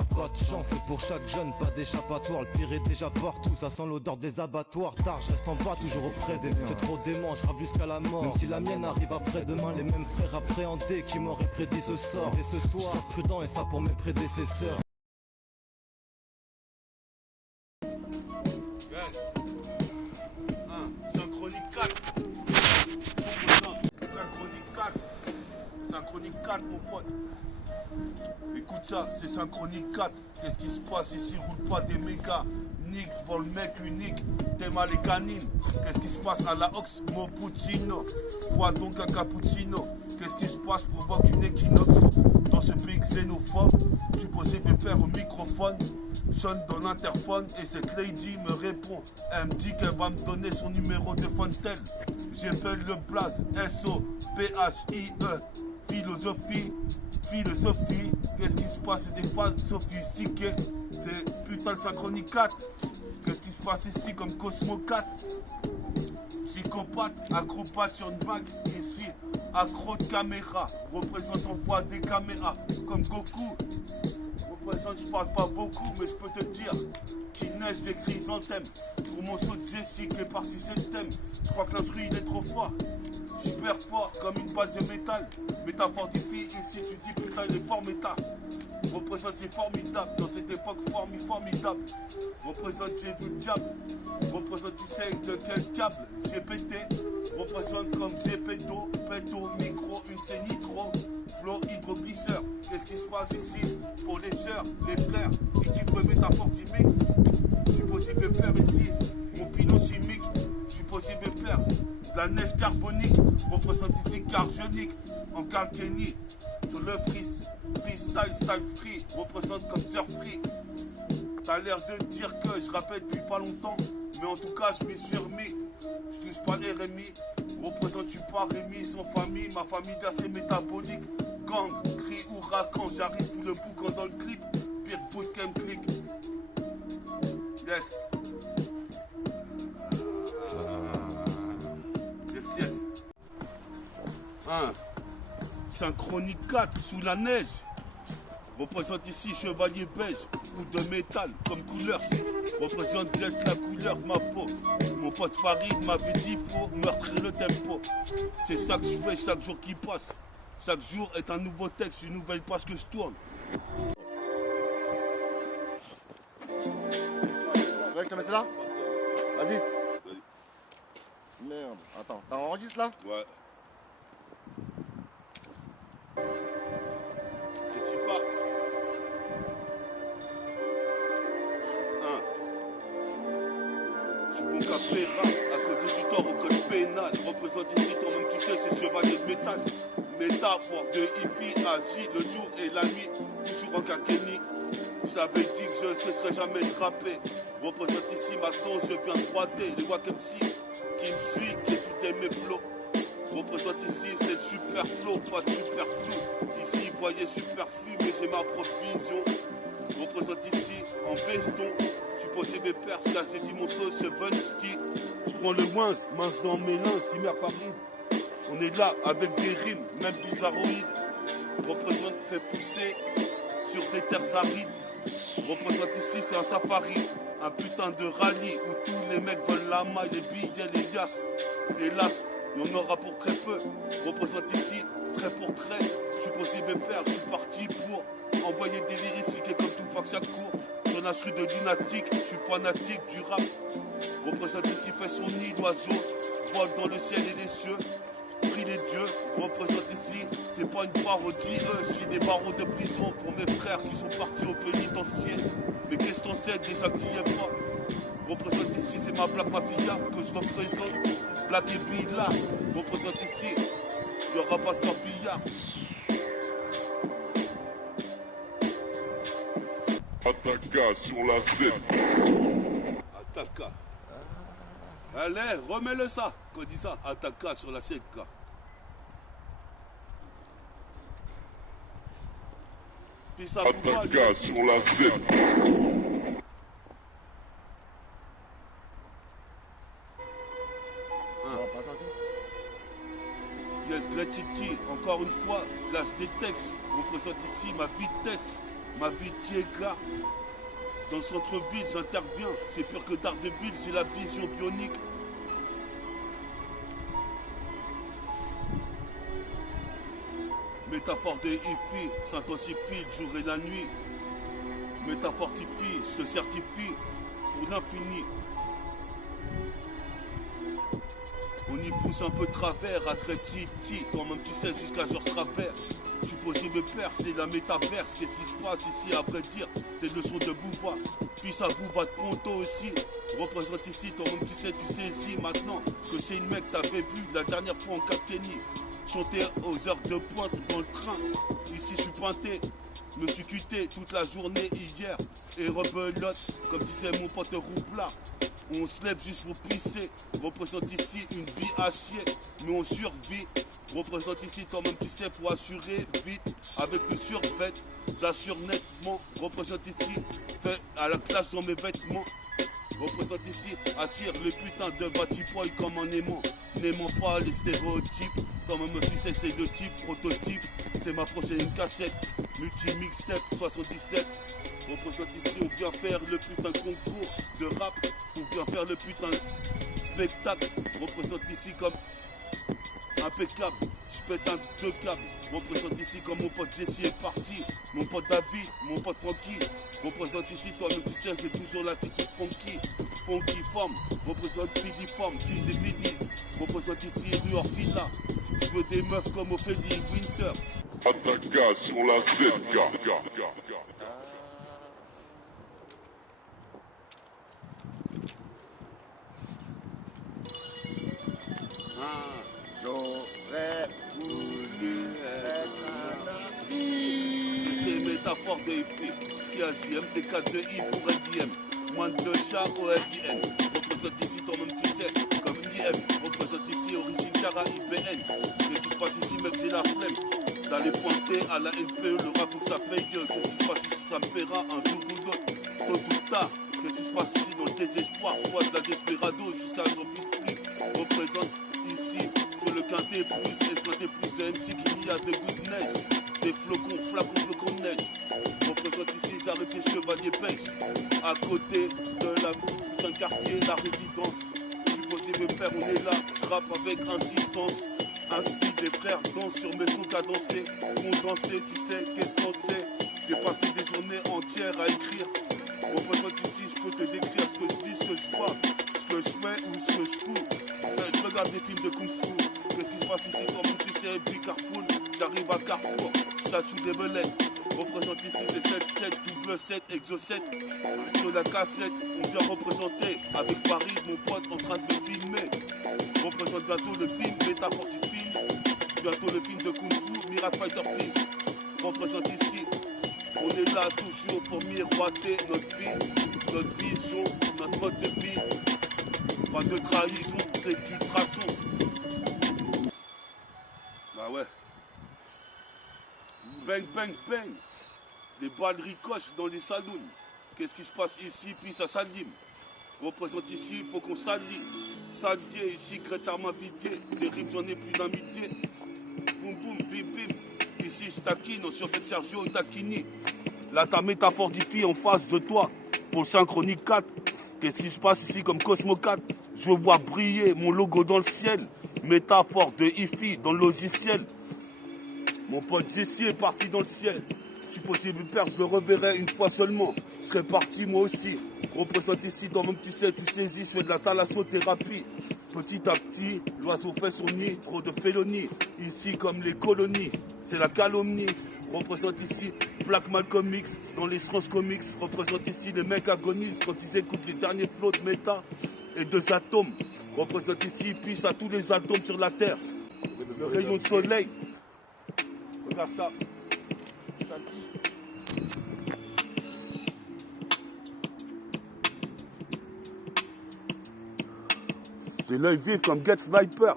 n'a pas de chance. Et pour chaque jeune, pas d'échappatoire. Le pire est déjà partout, ça sent l'odeur des abattoirs. Tard, je reste en bas, toujours auprès des miens. C'est trop dément, je rappe jusqu'à la mort. Même si la mienne arrive après-demain, les mêmes frères appréhendés qui m'auraient prédit ce sort. Et ce soir, je reste prudent et ça pour mes prédécesseurs. Synchronique 4. Synchronique 4. Synchronique 4, mon pote. Écoute ça, c'est Synchronique 4. Qu'est-ce qui se passe ici? Roule pas des mégas. Nick devant le mec unique. T'aimes les canines. Qu'est-ce qui se passe à la Ox Mopuccino? Bois donc un cappuccino. Qu'est-ce qui se passe? Provoque une équinoxe. Dans ce pays xénophobe, je suis posé pépère au microphone. Sonne dans l'interphone et cette lady me répond. Elle me dit qu'elle va me donner son numéro de Fontel. J'appelle le blaze S-O-P-H-I-E. Philosophie, philosophie. Qu'est-ce qui se passe? C'est des phases sophistiquées. C'est putain de Synchronique 4. Qu'est-ce qui se passe ici comme Cosmo 4? Psychopathe, acrobate sur une bague. Ici, accro de caméra. Représente en voie des caméras. Comme Goku. Représente, je parle pas beaucoup, mais je peux te dire qu'il neige des chrysanthèmes. Pour mon saut de Jessie qui est parti, c'est le thème. Je crois que l'instru il est trop fort. Je perds fort comme une balle de métal. Métaphordifie ici, tu dis putain il est fort méta. Représente c'est formidable, dans cette époque formidable. Représente j'ai vu le diable. Représente tu sais de quel câble j'ai pété. Représente comme j'ai péto, micro, une c'est nitro. Flow hydroglisseur, qu'est-ce qui se passe ici? Pour les sœurs, les frères, qui kiffent métaphordimix. Je suis possible de faire ici, mon pilot chimique. Je suis possible de faire de la neige carbonique. Représente ici Cargenique, en Calcanie. Sur le freestyle, style free, représente comme Sir Free. T'as l'air de dire que je rappelle depuis pas longtemps, mais en tout cas je m'y suis remis. Je touche pas les Rémi, représente je suis pas Rémi sans famille, ma famille d'assez métabolique. Gang, cri, ouragan, j'arrive tout le boucan dans le clip, pire bootcamp click. Yes. Yes. Synchronique 4 sous la neige. Représente ici chevalier beige ou de métal comme couleur. Représente jet la couleur ma peau. Mon pote Farid m'avait dit faut meurtrir le tempo. C'est ça que je fais chaque jour qui passe. Chaque jour est un nouveau texte, une nouvelle page que je tourne. Ouais, je te mets ça là. Vas-y. Merde, attends, t'enregistres là? Ouais. Je dis pas. Je suis bon qu'à Péra, à cause du tort au code pénal. Représente ici, toi-même tu sais, c'est chevalier de métal. Métaphore de hippie agit le jour et la nuit, toujours en Kakeni. J'avais dit que je ne cesserai jamais de rapper. Représente ici, maintenant je viens de droiter. Les voix comme si, qui me suit, qui étudie mes flots. Représente ici, c'est le super flow, pas de super flou. Ici, voyez superflu, mais j'ai ma propre vision. Représente ici, en veston. Je suis posé mes perches, là j'ai dit mon sauce, c'est Bunski. Je prends le mince dans mes lins, Zimmer Farid. On est là avec des rimes, même bizarroïdes. Représente fait pousser sur des terres arides. Représente ici, c'est un safari. Un putain de rallye où tous les mecs veulent la maille, les billets, les liasses. Hélas, il y en aura pour très peu. Représente ici, trait pour trait. Je suis possible de faire, je suis parti pour envoyer des lyriques comme Tupac Shakur. Sur la rue de lunatique, je suis fanatique du rap. Représente ici, fait son nid d'oiseau. Vole dans le ciel et les cieux. Prie les dieux, représente ici, c'est pas une parodie, je suis des barreaux de prison pour mes frères qui sont partis au pénitencier. Mais qu'est-ce qu'on sait déjà qui y est pas? Représente ici, c'est ma Black Mafia que je représente. Black et Billa, représente ici, il y aura pas de billard. Ataka sur la scène. Ataka. Allez, remets-le ça. Qu'on dit ça, Ataka sur la scène. Puis ça Ataka sur la scène. Yes, Gretiti, encore une fois, lâche des textes, représente ici ma vitesse. Ma vie Diega. Dans le centre-ville, j'interviens. C'est pire que Daredevil, j'ai la vision bionique. Métaphore de Ifi s'intensifie le jour et la nuit. Métaphortifie, se certifie pour l'infini. On y pousse un peu de travers, à très petit, toi-même tu sais jusqu'à jour se traverse. Je suis posé me perdre, c'est la métaverse. Qu'est-ce qui se passe ici à vrai dire? C'est le son de Booba, puis ça Booba de Ponto aussi. Représente ici, toi-même tu saisis maintenant que c'est une mec t'avais vu la dernière fois en Capteni. Chanter aux heures de pointe dans le train. Ici je suis pointé, me suis quitté toute la journée hier. Et rebelote, comme disait mon pote Roupla. On se lève juste pour pisser. Représente ici une vie à chier, mais on survit. Représente ici, toi-même tu sais, faut assurer vite. Avec le survêt, j'assure nettement. Représente ici, fait à la classe dans mes vêtements. Représente ici, attire le putain de batipoil comme un aimant. N'aimant pas les stéréotypes. Comme même tu sais, c'est le type, prototype. C'est ma prochaine cassette. Multi-mixtape 77. Représente ici, on vient faire le putain de concours de rap. On vient faire le putain de spectacle. Représente ici comme impeccable. Je pète un deux câbles. Représente ici comme mon pote Jesse est parti. Mon pote David, mon pote Franky. Représente ici, toi-même tu sais, j'ai toujours l'attitude funky. Funky forme, représente filiforme, fils des Phillies. Représente ici rue Orfila. Je veux des meufs comme Ophélie Winter. Ataka sur la ZK. J'aurais voulu être un artiste. C'est une métaphore de hippie qui a JM, TK de I pour LDM. Moins de chats au LDN. Représente ici toi-même tu sais, comme IM. Représente ici origine Cara IBN. Qu'est-ce qui se passe ici mec, j'ai la flemme d'aller pointer à la NPE, le rap faut que ça paye. Qu'est-ce qui se passe ici, ça me paiera un jour ou l'autre, tôt ou tard. Qu'est-ce qui se passe ici dans le désespoir? Je vois de la desperado jusqu'à j'en puisse plus. Représente ici sur le quintet plus, escompter plus de MC qu'il y a de gouttes de neige. Des flocons, flocons de neige. Représente ici, j'arrive chez Chevalier Pêche. À côté de la putain de quartier, la résidence. Je suis posé me faire, on est là, je rappe avec insistance. Ainsi les frères dansent sur mes sons cadencés. Condensés, tu sais, qu'est-ce qu'on sait? J'ai passé des journées entières à écrire. Représente ici, je peux te décrire ce que je vis, ce que je vois, ce que je fais ou ce que je fous. Je regarde des films de Kung Fu. Qu'est-ce qui se passe ici? Toi, tu sais, puis Carrefour. J'arrive à Carrefour, statue des belettes. Représente ici, c'est 7-7, double 7, exo 7. Sur la cassette, on vient représenter avec Paris, mon pote en train de me filmer. Représente bientôt le film, métaphore du film. Bientôt le film de Kung Fu, Miracle Fighter Peace. Représente ici, on est là toujours pour miroiter notre vie, notre vision, notre mode de vie. Pas de trahison, c'est d'ultrason. Bah ouais. Bang, bang, bang. Les balles ricochent dans les salons. Qu'est-ce qui se passe ici? Puis ça s'anime. Représente ici, il faut qu'on s'allie. Salier ici, Greta m'a vidé. Les rimes, j'en ai plus d'un millier. Boum, boum, bim, bim. Ici, je taquine, on surveille Sergio Tacchini. Là, ta métaphore d'Ifi en face de toi. Pour le synchronique 4. Qu'est-ce qui se passe ici comme Cosmo 4? Je veux voir briller mon logo dans le ciel. Métaphore de Ifi dans le logiciel. Mon pote Jesse est parti dans le ciel. Si possible, père, je le reverrai une fois seulement. Je serai parti moi aussi. Représente ici, toi-même tu sais, tu saisis, je fais de la thalassothérapie. Petit à petit, l'oiseau fait son nid, trop de félonie. Ici, comme les colonies, c'est la calomnie. Représente ici Black Malcolm X dans les France Comics. Représente ici les mecs agonisent quand ils écoutent les derniers flots de méta et deux atomes. Représente ici, puis à tous les atomes sur la terre. Le rayon de soleil. Regarde ça. J'ai l'œil vif comme Get Sniper.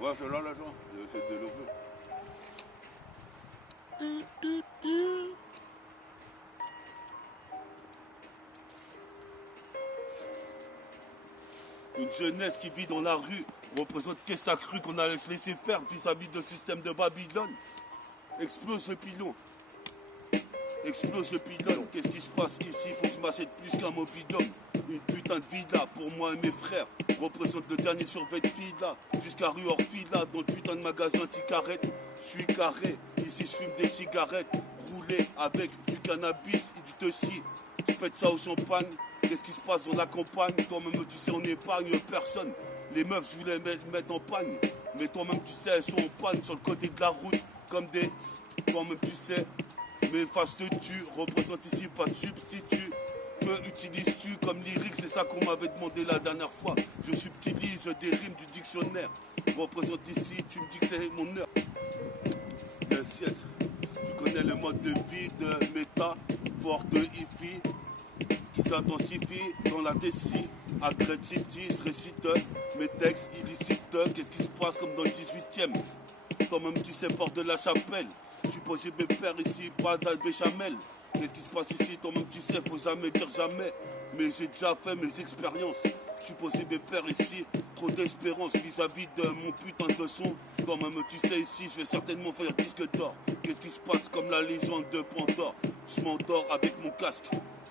Ouais, c'est là l'agent. C'est de l'eau. Une jeunesse qui vit dans la rue représente qu'est-ce que ça cru qu'on allait se laisser faire vis-à-vis du système de Babylone. Explose le pilon. Explose le pilon. Qu'est-ce qui se passe ici? Faut que je m'achète plus qu'un mobidum. Une putain de villa pour moi et mes frères. Représente le dernier survêt de fila. Jusqu'à rue Orfila, dans le putain de magasin anti-carrette. Je suis carré, ici je fume des cigarettes. Roulé avec du cannabis et du toshi. Je pète ça au champagne. Qu'est-ce qui se passe dans la campagne? Toi-même tu sais on n'épargne personne. Les meufs je voulais mettre en pagne. Mais toi-même tu sais elles sont en panne sur le côté de la route. Comme des... Toi-même tu sais. Mes faces te tuent. Représente ici pas de substitut. Que utilises-tu comme lyrique? C'est ça qu'on m'avait demandé la dernière fois. Je subtilise des rimes du dictionnaire. Représente ici, tu me dis que c'est mon heure. Yes, yes. Tu connais le mode de vie de méta, fort de hippie, qui s'intensifie dans la déci. Agrède City, se récite mes textes illicites. Qu'est-ce qui se passe comme dans le 18e? Toi-même tu sais, porte de la chapelle. Je suis posé mes pères ici, pas d'albéchamel. Qu'est-ce qui se passe ici? Toi-même tu sais, faut jamais dire jamais. Mais j'ai déjà fait mes expériences. Je suis posé mes pères ici, trop d'espérance vis-à-vis de mon putain de son. Toi-même tu sais ici, je vais certainement faire disque d'or. Qu'est-ce qui se passe comme la légende de Pandore? Je m'endors avec mon casque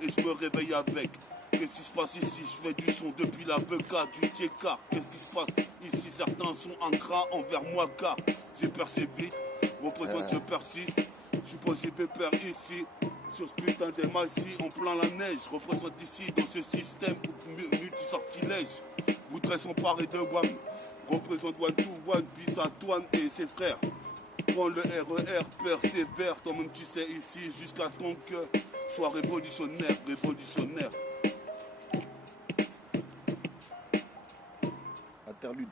et je me réveille avec. Qu'est-ce qui se passe ici? Je fais du son depuis la VK, du TK. Qu'est-ce qui se passe ici? Certains sont ingrats envers moi car j'ai percé vite. Représente, je persiste. Je suis posé pépère ici, sur ce putain de massif, en plein la neige. Je représente ici, dans ce système multi-sortilège. Voudrais s'emparer de WAM. Représente One to One, puis Antoine et ses frères. Prends le RER, persévère. Toi-même tu sais ici, jusqu'à ton que sois révolutionnaire, révolutionnaire. Interlude.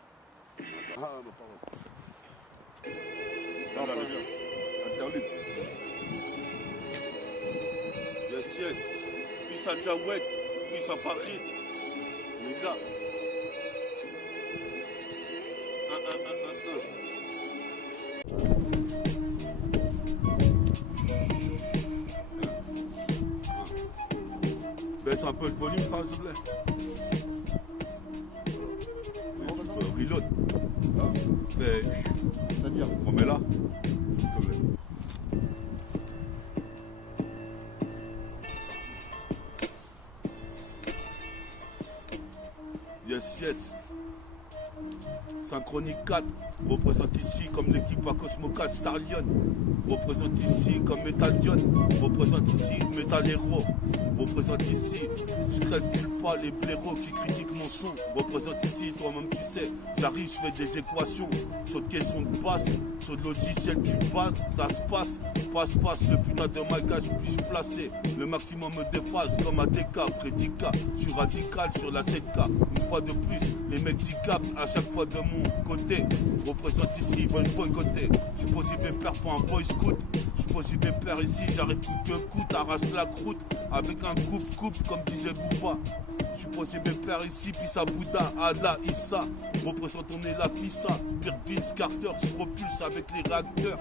Ah, bah, pardon. Ah, là, Interlude. yes, yes. Puis ça Jawed, puis ça Farid. Mais là. Baisse un peu le volume, s'il te plaît. Et tu peux reload. Mais C'est-à-dire, on met là, s'il te plaît. Yes, yes. Synchronique 4 représente ici comme l'équipe à Cosmo 4 Starlion. Représente ici comme Metal John. Représente ici Metal Hero. Représente ici, je calcule pas les blaireaux qui critiquent mon son. Représente ici, toi-même tu sais, j'arrive, je fais des équations. Sur de question de passe, sur de logiciel tu passes, ça se passe. Passe, le putain de maillage puis je placer. Le maximum me déphase comme ADK, Fredika. Je suis radical sur la 7K. Une fois de plus, les mecs qui capent à chaque fois de mon côté. Représente ici, ils veulent boycotter. Je suis posé mes pères pour un boy scout. Je suis posé mes pères ici, j'arrive coûte que coûte, arrache la croûte. Avec un coupe, comme disait Bouba. Je suis posé mes pères ici, puis ça Bouddha, Allah, Issa. Représente on est la Fissa. Pirville, Carter, se propulse avec les réacteurs.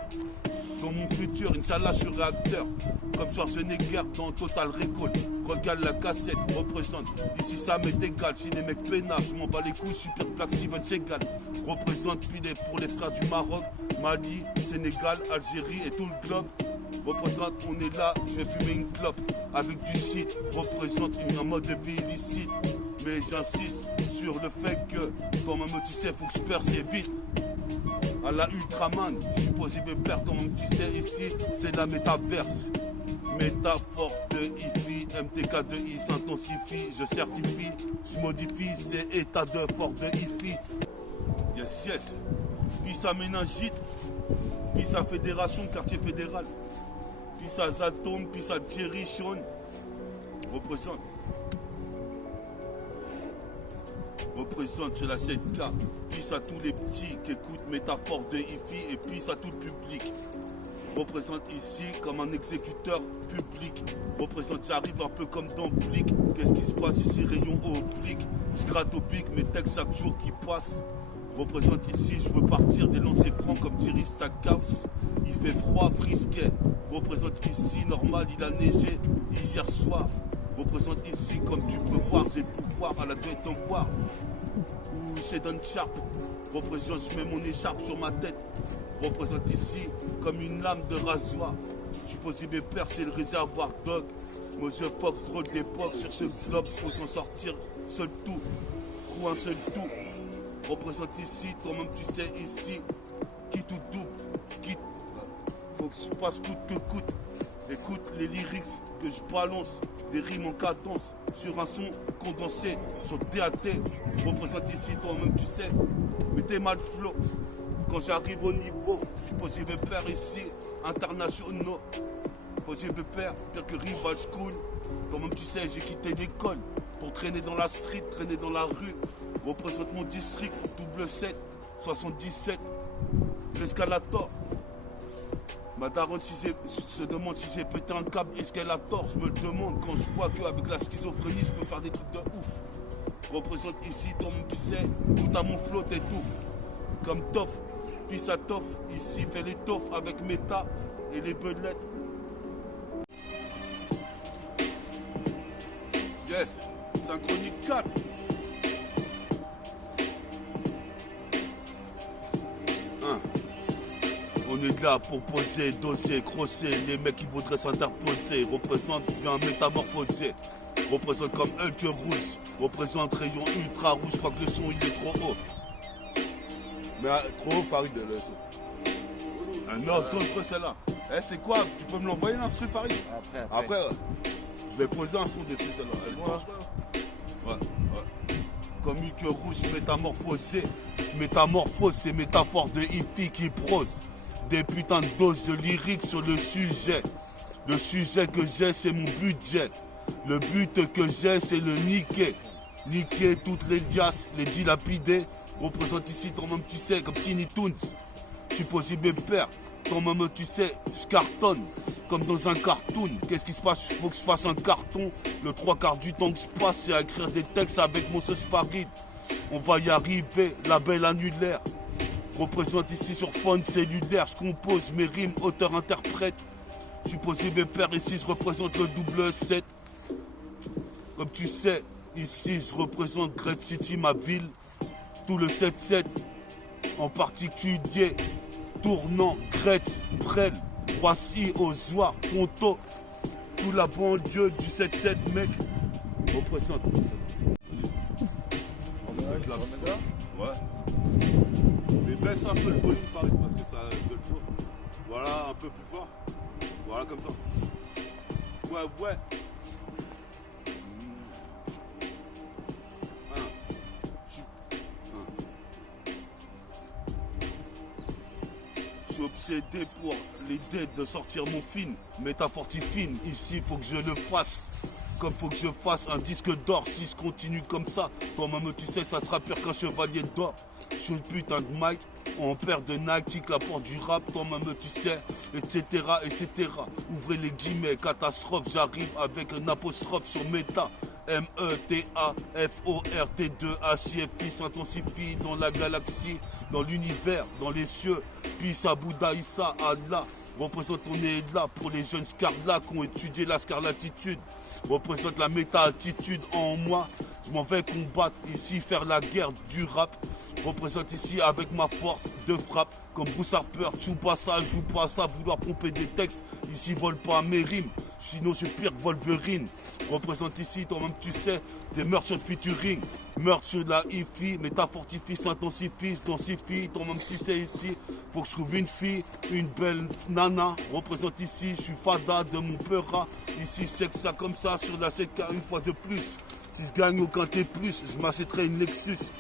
Dans mon futur, Inch'Allah, je suis réacteur. Comme Schwarzenegger dans Total Recall. Regarde la cassette, représente. Ici, ça m'est égal. Si les mecs peinards, je m'en bats les couilles. Super Black Steven Seagal. Représente puis pour les frères du Maroc, Mali, Sénégal, Algérie et tout le globe. Représente, on est là, je vais fumer une clope avec du shit. Représente un mode de vie illicite. Mais j'insiste sur le fait que, toi-même tu sais, faut que je perce vite. À la Ultraman, je suis posé mes pères, comme tu sais ici, c'est la métaverse. Métaphore de IFI, MTK de I s'intensifie, je certifie, je modifie, c'est état de fort de IFI. Yes, yes. Puis ça ménagite, puis ça fédération, quartier fédéral. Puis ça Zatom, puis ça Jerry Sean. Représente. Représente chez la 7K, puis à tous les petits qui écoutent métaphore de IFI et puis à tout le public. Représente ici comme un exécuteur public. Représente, j'arrive un peu comme dans Blick. Qu'est-ce qui se passe ici, rayon oblique. Je gratte au pic mes textes chaque jour qui passe. Représente ici, je veux partir des lancers francs comme Thierry Stackhouse. Il fait froid, frisquet. Représente ici, normal, il a neigé hier soir. Représente ici, comme tu peux voir, j'ai le pouvoir à la tête en boire. Ou c'est Don Sharp. Représente, je mets mon écharpe sur ma tête. Représente ici, comme une lame de rasoir. Je suis posé mes pères, c'est le réservoir dog. Moi je fuck trop d'époque sur ce globe, faut s'en sortir seul tout. Ou un seul tout. Représente ici, toi-même tu sais ici. Qui tout double, qui. Faut que je passe coûte que coûte. Écoute les lyrics que je balance, des rimes en cadence, sur un son condensé, sur DAT. Représente ici, toi-même tu sais, mais t'es mal flow. Quand j'arrive au niveau, je suis posé mes pères ici, internationaux. Posé mes pères, tel que Rival School. Toi-même tu sais, j'ai quitté l'école pour traîner dans la street, traîner dans la rue. Représente mon district, double 7, 77, l'escalator. Ma daronne se demande si j'ai pété un câble, est-ce qu'elle a tort? Je me le demande quand je vois qu'avec la schizophrénie, je peux faire des trucs de ouf. Représente ici, toi-même tu sais, tout à mon flot t'étouffe. Comme Toff, puis ça Toff, ici fait les toffes avec Meta et les belettes. Yes, synchronique 4. On est là pour poser, doser, crosser. Les mecs qui voudraient s'interposer. Représente, je viens métamorphoser. Représente comme Hulk rouge. Représente rayon ultra rouge. Je crois que le son il est trop haut. Mais trop haut, Farid, le son. Ah non, toi celle-là. Eh, c'est quoi? Tu peux me l'envoyer l'instru, Farid? Après, ouais. Je vais poser un son dessus, celle-là. Elle marche, là? Ouais. Comme Hulk rouge, métamorphosé. Métamorphose, c'est métaphore de hippie qui prose. Des putains de doses de lyrique sur le sujet. Le sujet que j'ai, c'est mon budget. Le but que j'ai, c'est le niquer. Niquer toutes les liasses, les dilapider. Représente ici, toi-même tu sais, comme Tiny Toons. Je suis posé mes pères. Toi-même tu sais, je cartonne. Comme dans un cartoon. Qu'est-ce qui se passe? Il faut que je fasse un carton. Le 3/4 du temps que je passe, c'est à écrire des textes avec mon sauce Farid. On va y arriver, label annulaire. Représente ici sur fond cellulaire, je compose mes rimes auteur-interprète. Je suis posé mes pères ici, je représente le double 7. Comme tu sais, ici je représente Great City, ma ville. Tout le 7-7, en particulier, Tournant, Crête, Prel, Roissy, Ozoir, Ponto. Tout la banlieue du 7-7, mec. Représente. Ouais. Mais baisse un peu le volume, Farid, parce que ça gueule trop. Voilà, un peu plus fort. Voilà, comme ça. Ouais. Je suis obsédé pour l'idée de sortir mon film. Métaphortie fine, ici, faut que je le fasse. Comme faut que je fasse un disque d'or. Si je continue comme ça, toi-même tu sais, ça sera pire qu'un chevalier d'or. Je suis le putain de Mike, en père de Nike, la porte du rap, toi-même tu sais, etc., etc. Ouvrez les guillemets, catastrophe, j'arrive avec un apostrophe sur méta. METAFORT2HIFI s'intensifie dans la galaxie, dans l'univers, dans les cieux. Peace à Bouddha, Issa, Allah. Représente, on est là pour les jeunes scarlats qui ont étudié la scarlatitude. Représente la méta-attitude en moi. Je m'en vais combattre ici, faire la guerre du rap. Représente ici avec ma force de frappe. Comme Bruce Harper, Tsubasa, je joue pas à ça, vouloir pomper des textes. Ici, vole pas mes rimes. Sinon, je suis pire que Wolverine. Représente ici, toi-même, tu sais, des meurtres sur le featuring. Meurtre sur la hi-fi, métafortifie, s'intensifie, se densifie. Toi-même, tu sais, ici, faut que je trouve une fille, une belle nana. Représente ici, je suis fada de mon peura. Ici, je check ça comme ça sur la 7K une fois de plus. Si je gagne aucun T+, je m'achèterai une Lexus.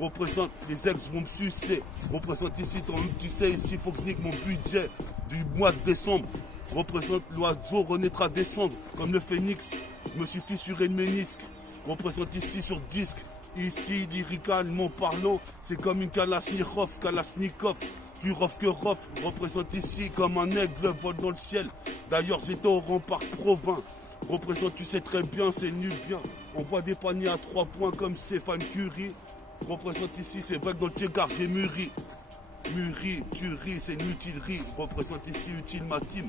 Représente, les ex vont me sucer. Représente ici, toi-même, tu sais, ici, faut que je nique mon budget du mois de décembre. Représente l'oiseau renaîtra descendre comme le phénix. Je me suis fissuré le ménisque. Représente ici sur disque. Ici, lyricalement parlant, c'est comme une Kalashnikov. Plus rough que rough. Représente ici comme un aigle vole dans le ciel. D'ailleurs, j'étais au rempart Provins. Représente, tu sais très bien, c'est nul bien. On voit des paniers à 3 points comme Stéphane Curie. Représente ici, c'est vrai que dans le Tchégard, j'ai mûri. Mûri, tu ris, c'est une utilerie. Représente ici, utile ma team.